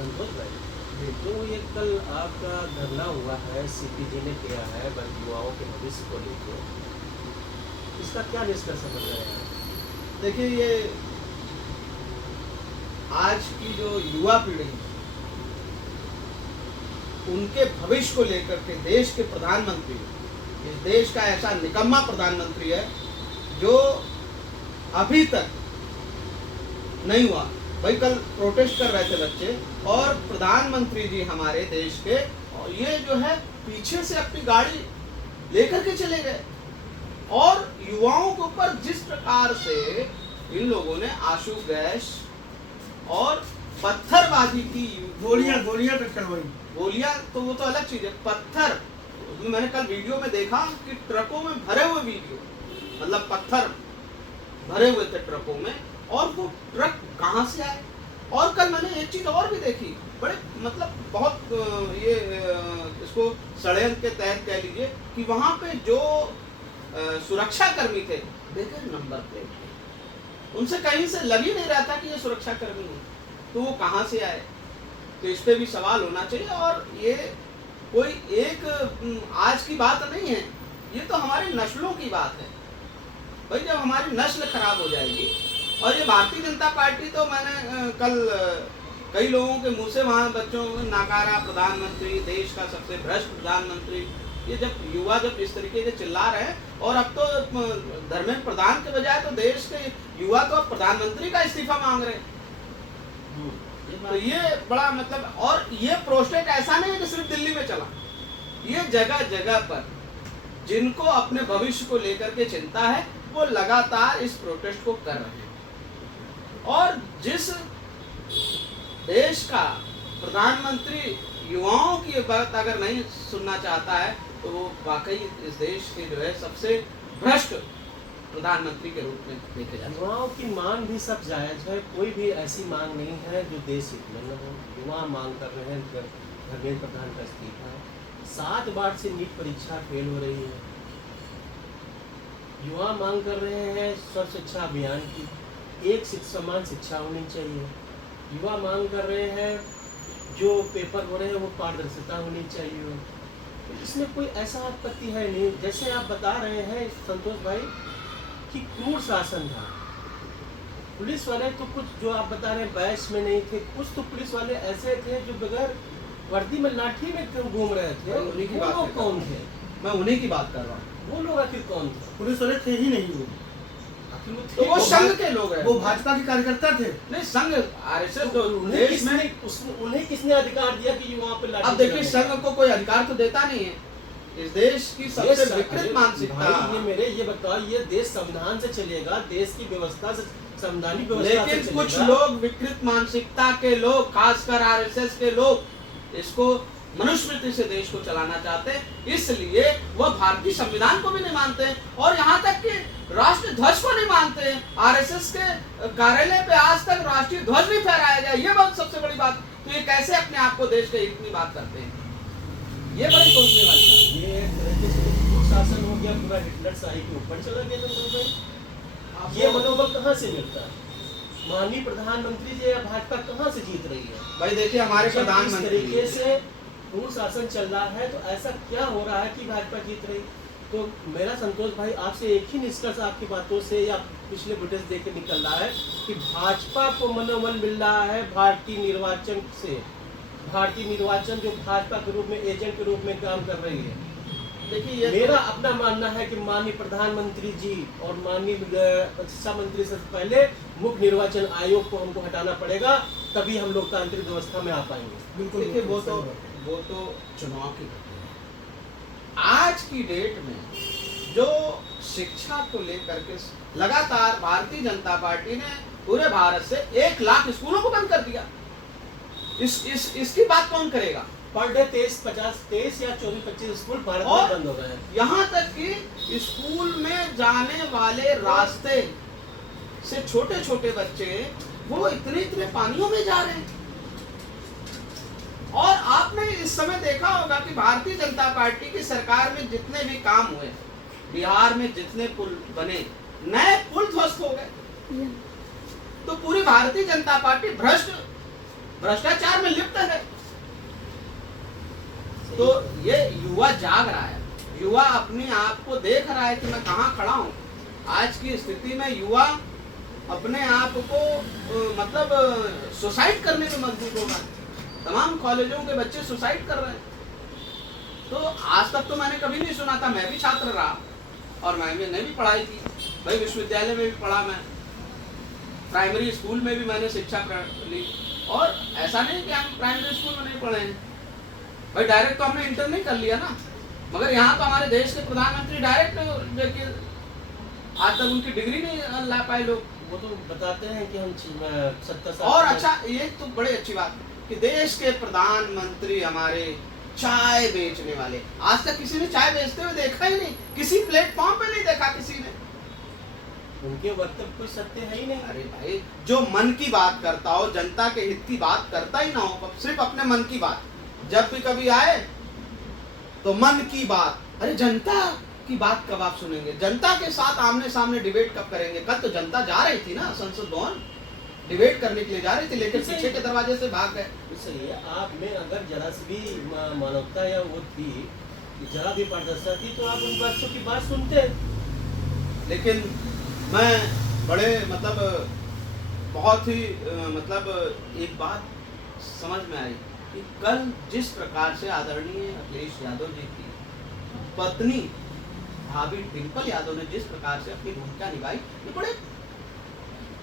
संतोष भाई, जो ये कल आपका धरना हुआ है, सीपीजी ने किया है युवाओं के भविष्य को लेकर, इसका क्या निष्कर्ष समझ रहे हैं आप? देखिए, ये आज की जो युवा पीढ़ी है, उनके भविष्य को लेकर के देश के प्रधानमंत्री, इस देश का ऐसा निकम्मा प्रधानमंत्री है जो अभी तक नहीं हुआ। भाई कल प्रोटेस्ट कर रहे थे बच्चे और प्रधानमंत्री जी हमारे देश के, और ये जो है पीछे से अपनी गाड़ी लेकर के चले गए और युवाओं के ऊपर जिस प्रकार से इन लोगों ने आंसू गैस और पत्थरबाजी की, गोलियां टकराई। गोलियां तो वो तो अलग चीज है, पत्थर मैंने कल वीडियो में देखा कि ट्रकों में भरे हुए वीडियो, मतलब पत्थर भरे हुए थे ट्रकों में, और वो ट्रक कहाँ से आए। और कल मैंने एक चीज और भी देखी, बड़े मतलब बहुत ये इसको षड्यंत्र के तहत कह लीजिए कि वहां पे जो सुरक्षा कर्मी थे, देखे नंबर प्लेट, उनसे कहीं से लग ही नहीं रहा था कि ये सुरक्षा कर्मी है, तो वो कहाँ से आए। तो इस पे भी सवाल होना चाहिए। और ये कोई एक आज की बात नहीं है, ये तो हमारी नस्लों की बात है। भाई जब हमारी नस्ल खराब हो जाएगी, और ये भारतीय जनता पार्टी तो मैंने कल कई लोगों के मुंह से वहाँ बच्चों को नकारा, प्रधानमंत्री देश का सबसे भ्रष्ट प्रधानमंत्री, ये जब युवा जब इस तरीके से चिल्ला रहे हैं, और अब तो धर्मेंद्र प्रधान के बजाय तो देश के युवा तो प्रधानमंत्री का इस्तीफा मांग रहे हैं। तो ये बड़ा मतलब, और ये प्रोटेस्ट ऐसा नहीं है कि सिर्फ दिल्ली में चला, ये जगह जगह पर जिनको अपने भविष्य को लेकर के चिंता है वो लगातार इस प्रोटेस्ट को कर रहे हैं। और जिस देश का प्रधानमंत्री युवाओं की बात अगर नहीं सुनना चाहता है, तो वो वाकई इस देश के जो है सबसे भ्रष्ट प्रधानमंत्री के रूप में देखे जाते हैं। युवाओं की मांग भी सब जायज है, कोई भी ऐसी मांग नहीं है जो देश हित में न हो। युवा मांग कर रहे हैं धर्मेंद्र प्रधान का इस्तीफा, 7 बार से नीट परीक्षा फेल हो रही है। युवा मांग कर रहे हैं सर्व शिक्षा अभियान की, एक समान शिक्षा होनी चाहिए। युवा मांग कर रहे हैं जो पेपर हो रहे हैं वो पारदर्शिता होनी चाहिए। तो इसमें कोई ऐसा आपत्ति है नहीं। जैसे आप बता रहे हैं संतोष भाई कि क्रूर शासन था, पुलिस वाले तो कुछ जो आप बता रहे हैं बैच में नहीं थे, कुछ तो पुलिस वाले ऐसे थे जो बगैर वर्दी में लाठी में क्यों घूम रहे थे। वो लोग कौन थे? मैं उन्हीं की बात कर रहा हूँ। वो लोग आखिर कौन थे? पुलिस वाले थे ही नहीं वो, तो वो संघ के लोग हैं, वो भाजपा के कार्यकर्ता थे। नहीं संघ आरएसएस तो उन्हें किसने अधिकार दिया कि वहाँ पे लाठी? अब देखिए संघ को कोई अधिकार तो देता नहीं है। इस देश की सबसे विकृत मानसिकता, ये बताओ, ये देश संविधान से चलेगा, देश की व्यवस्था से, संवैधानिक व्यवस्था से लेकिन कुछ लोग विकृत मानसिकता के लोग, खासकर आरएसएस के लोग, इसको मनुस्मृति से देश को चलाना चाहते हैं, इसलिए वह भारतीय संविधान को भी नहीं मानते हैं, और यहाँ तक कि राष्ट्रीय ध्वज को नहीं मानते हैं। आरएसएस के कार्यालय पे आज तक राष्ट्रीय ध्वज नहीं फहराया गया, ये बहुत सबसे बड़ी बात। तो ये कैसे अपने आप को देश के हित में बात करते हैं, ये बड़ी सोचने वाली बात। ये शासन हो गया, पूरा हिटलर शाही के ऊपर चला गया संतोष भाई। ये मनोबल कहाँ से मिलता है? माननीय प्रधानमंत्री जी या भाजपा कहाँ से जीत रही है? भाई देखिए हमारे प्रधानमंत्री तरीके से पूर्ण शासन चल रहा है, तो ऐसा क्या हो रहा है कि भाजपा जीत रही? तो मेरा संतोष भाई आपसे एक ही निष्कर्ष आपकी बातों से या पिछले फुटेज देख के निकल रहा है कि भाजपा को मनोबल मिल रहा है भारतीय निर्वाचन से। भारतीय निर्वाचन जो भाजपा के रूप में एजेंट के रूप में काम कर रही है। देखिए मेरा अपना मानना है कि माननीय प्रधानमंत्री जी और माननीय शिक्षा मंत्री से पहले मुख्य निर्वाचन आयोग को हमको हटाना पड़ेगा, तभी हम लोकतांत्रिक व्यवस्था में आ पाएंगे। बिल्कुल। देखिए वो तो चुनाव की, आज की डेट में जो शिक्षा को लेकर के लगातार भारतीय जनता पार्टी ने पूरे भारत से 1 लाख स्कूलों को बंद कर दिया। इसकी बात कौन करेगा? पर डे 23 या 24-25 स्कूल भारत में बंद हो गए हैं। यहाँ तक कि स्कूल में जाने वाले रास्ते से छोटे छोटे बच्चे वो इतने पानियों में जा रहे हैं। और आपने इस समय देखा होगा कि भारतीय जनता पार्टी की सरकार में जितने भी काम हुए, बिहार में जितने पुल बने, नए पुल ध्वस्त हो गए। तो पूरी भारतीय जनता पार्टी भ्रष्ट भ्रष्टाचार में लिप्त है। तो ये युवा जाग रहा है, युवा अपने आप को देख रहा है कि मैं कहाँ खड़ा हूँ। आज की स्थिति में युवा अपने आप को मतलब सुसाइड करने में मजबूर हो रहा है। तमाम कॉलेजों के बच्चे सुसाइड कर रहे हैं। तो आज तक तो मैंने कभी नहीं सुना था, मैं भी छात्र रहा और मैंने भी पढ़ाई की भाई, विश्वविद्यालय में भी पढ़ा, मैं प्राइमरी स्कूल में भी मैंने शिक्षा ली। और ऐसा नहीं कि हम प्राइमरी स्कूल में नहीं पढ़े हैं भाई, डायरेक्ट तो हमने इंटर नहीं कर लिया ना। मगर यहाँ तो हमारे देश के प्रधानमंत्री डायरेक्ट देखिए आज तक उनकी डिग्री नहीं ला पाए लोग। वो तो बताते हैं कि हम 70 साल और अच्छा, ये तो बड़ी अच्छी बात कि देश के प्रधानमंत्री हमारे चाय बेचने वाले, आज तक किसी ने चाय बेचते हुए देखा ही नहीं, किसी प्लेटफॉर्म पे नहीं देखा किसी ने। उनके वक्तव्य कोई सत्य है ही नहीं। अरे भाई, जो मन की बात करता हो, जनता के हित की बात करता ही ना हो, सिर्फ अपने मन की बात, जब भी कभी आए तो मन की बात। अरे जनता की बात कब आप सुनेंगे? जनता के साथ आमने सामने डिबेट कब करेंगे? कल तो जनता जा रही थी ना संसद भवन, डिबेट करने के लिए जा रही थी, लेकिन पीछे के दरवाजे से भाग गए। इसलिए आप में अगर जरा सी भी मानवता या वो थी, जरा भी पारदर्शिता थी, तो आप उन बच्चों की बात सुनते। लेकिन मैं बड़े मतलब बहुत ही मतलब एक बात समझ में आई कि कल जिस प्रकार से आदरणीय अखिलेश यादव जी की पत्नी भाभी डिंपल यादव ने जिस प्रकार से अपनी भूमिका निभाई, ये बड़े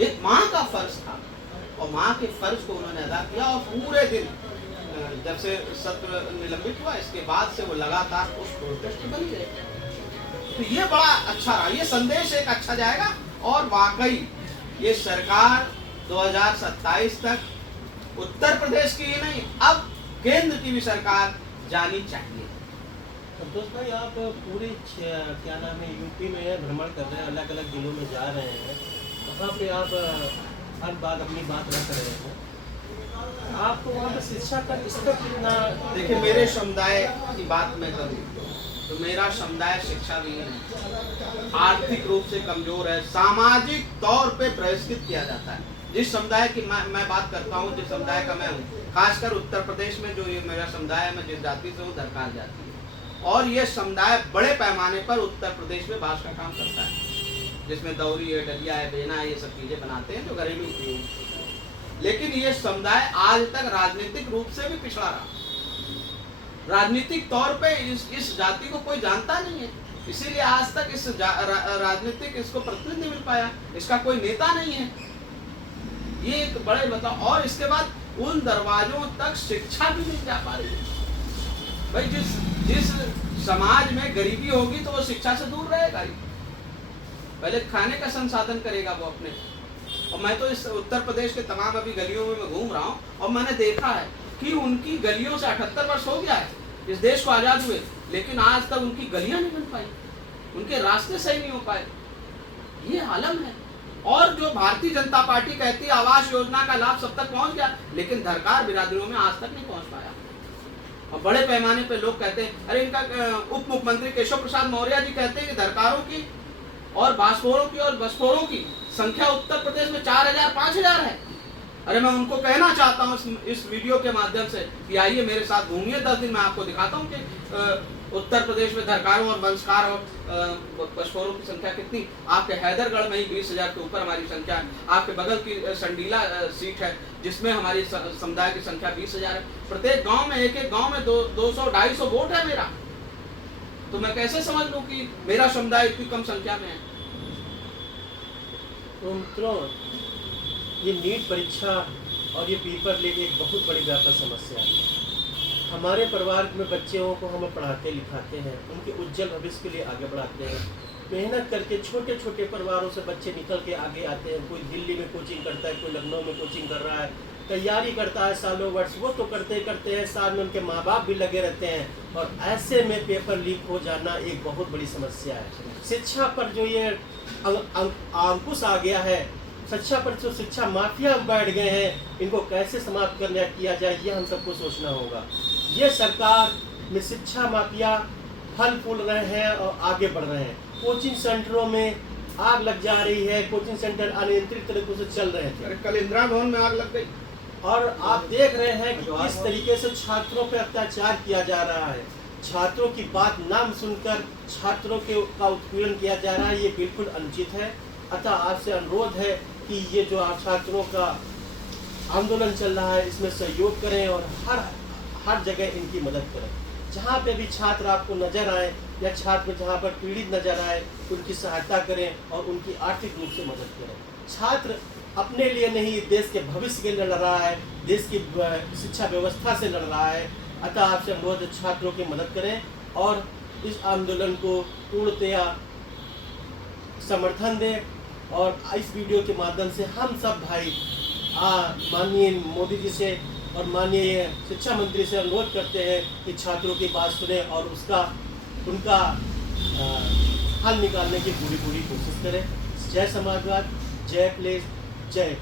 एक माँ का फर्ज था और माँ के फर्ज को उन्होंने अदा किया। और पूरे दिन जब से सत्र निलंबित हुआ, इसके बाद से वो लगातार उस प्रोटेस्ट में बनी रहे। तो ये बड़ा अच्छा रहा, ये संदेश एक अच्छा जाएगा। और वाकई ये सरकार 2027 तक उत्तर प्रदेश की ही नहीं, अब केंद्र की भी सरकार जानी चाहिए। संतोष भाई, आप पूरे क्या नाम है यूपी में भ्रमण कर रहे हैं, अलग अलग जिलों में जा रहे हैं, वहाँ पे आप हर बात अपनी बात रख रहे हैं, आपको वहाँ पे शिक्षा का स्तर कितना? देखिए, मेरे समुदाय की बात मैं करूँ तो मेरा समुदाय शिक्षा भी है, आर्थिक रूप से कमजोर है, सामाजिक तौर पे बहिष्कृत किया जाता है। जिस समुदाय की मैं बात करता हूँ, जिस समुदाय का मैं हूँ, खासकर उत्तर प्रदेश में जो ये मेरा समुदाय है, मैं जिस जाति से हूँ, धरकार जाति है, और ये समुदाय बड़े पैमाने पर उत्तर प्रदेश में बांस का काम करता है, जिसमें दौरी है, डलिया है, बेना है, ये सब चीजें बनाते हैं जो घरेलू उपयोग। लेकिन ये समुदाय आज तक राजनीतिक रूप से भी पिछड़ा रहा, राजनीतिक तौर पे इस जाति को कोई जानता नहीं है, इसीलिए आज तक इस राजनीतिक इसको प्रतिनिधि मिल पाया, इसका कोई नेता नहीं है। ये एक बड़े बताओ। और इसके बाद उन दरवाजों तक शिक्षा भी नहीं जा पा रही है। भाई, जिस समाज में गरीबी होगी तो वो शिक्षा से दूर रहेगा ही, पहले खाने का संसाधन करेगा वो अपने। और मैं तो इस उत्तर प्रदेश के तमाम अभी गलियों में मैं घूम रहा हूँ और मैंने देखा है कि उनकी गलियों से 78 वर्ष हो गया है इस देश को आजाद हुए, लेकिन आज तक उनकी गलियां नहीं बन पाई, उनके रास्ते सही नहीं हो पाए। ये आलम है। और जो भारतीय जनता पार्टी कहती है आवास योजना का लाभ सब तक पहुंच गया, लेकिन धरकार बिरादरियों में आज तक नहीं पहुंच पाया। और बड़े पैमाने पे लोग कहते हैं, अरे इनका उप मुख्यमंत्री केशव प्रसाद मौर्य जी कहते हैं कि धरकारों की और बासपोरों की और बसपोरों की संख्या उत्तर प्रदेश में 4000 5000 है। अरे मैं उनको कहना चाहता हूँ इस वीडियो के माध्यम से कि आइए मेरे साथ घूमिए 10 दिन, मैं आपको दिखाता हूँ कि उत्तर प्रदेश में धरकारों और वंशकार और बसपोरों की संख्या कितनी। आपके हैदरगढ़ में ही 20,000 के ऊपर हमारी संख्या है। आपके बगल की संडीला सीट है जिसमें हमारी समुदाय की संख्या 20,000 है। प्रत्येक गांव में एक गांव में 200-250 वोट है मेरा। तो मैं कैसे समझ लूं कि मेरा समुदाय इतनी कम संख्या में है। तो मित्रों, ये नीट परीक्षा और ये पेपर लीक एक बहुत बड़ी व्यापक समस्या है। हमारे परिवार में बच्चों को हम पढ़ाते लिखाते हैं, उनके उज्जवल भविष्य के लिए आगे बढ़ाते हैं, मेहनत करके छोटे छोटे परिवारों से बच्चे निकल के आगे आते हैं। कोई दिल्ली में कोचिंग करता है, कोई लखनऊ में कोचिंग कर रहा है, तैयारी करता है सालों वर्ष, वो तो करते करते हैं, साथ में उनके माँ बाप भी लगे रहते हैं। और ऐसे में पेपर लीक हो जाना एक बहुत बड़ी समस्या है। शिक्षा पर जो ये अंकुश आ गया है, शिक्षा पर जो शिक्षा माफिया बैठ गए हैं, इनको कैसे समाप्त करना किया जाए, ये हम सबको सोचना होगा। ये सरकार में शिक्षा माफिया फल फूल रहे हैं और आगे बढ़ रहे हैं। कोचिंग सेंटरों में आग लग जा रही है, कोचिंग सेंटर अनियंत्रित तरीके से चल रहे थे। कल इंदिरा भवन में आग लग गई। और आप देख रहे हैं कि किस तरीके से छात्रों पर अत्याचार किया जा रहा है। छात्रों की बात नाम सुनकर छात्रों का उत्पीड़न किया जा रहा है, ये बिल्कुल अनुचित है। अतः आपसे अनुरोध है कि ये जो आप छात्रों का आंदोलन चल रहा है इसमें सहयोग करें और हर जगह इनकी मदद करें। जहाँ पे भी छात्र आपको नजर आए या छात्र जहाँ पर पीड़ित नजर आए उनकी सहायता करें और उनकी आर्थिक रूप से मदद करें। छात्र अपने लिए नहीं, देश के भविष्य के लिए लड़ रहा है, देश की शिक्षा व्यवस्था से लड़ रहा है। अतः आपसे अनुरोध है छात्रों की मदद करें और इस आंदोलन को पूर्णतया समर्थन दें। और इस वीडियो के माध्यम से हम सब भाई माननीय मोदी जी से और माननीय शिक्षा मंत्री से अनुरोध करते हैं कि छात्रों की बात सुने और उनका हल निकालने की पूरी कोशिश करें। जय समाजवाद, जय प्लेस, जय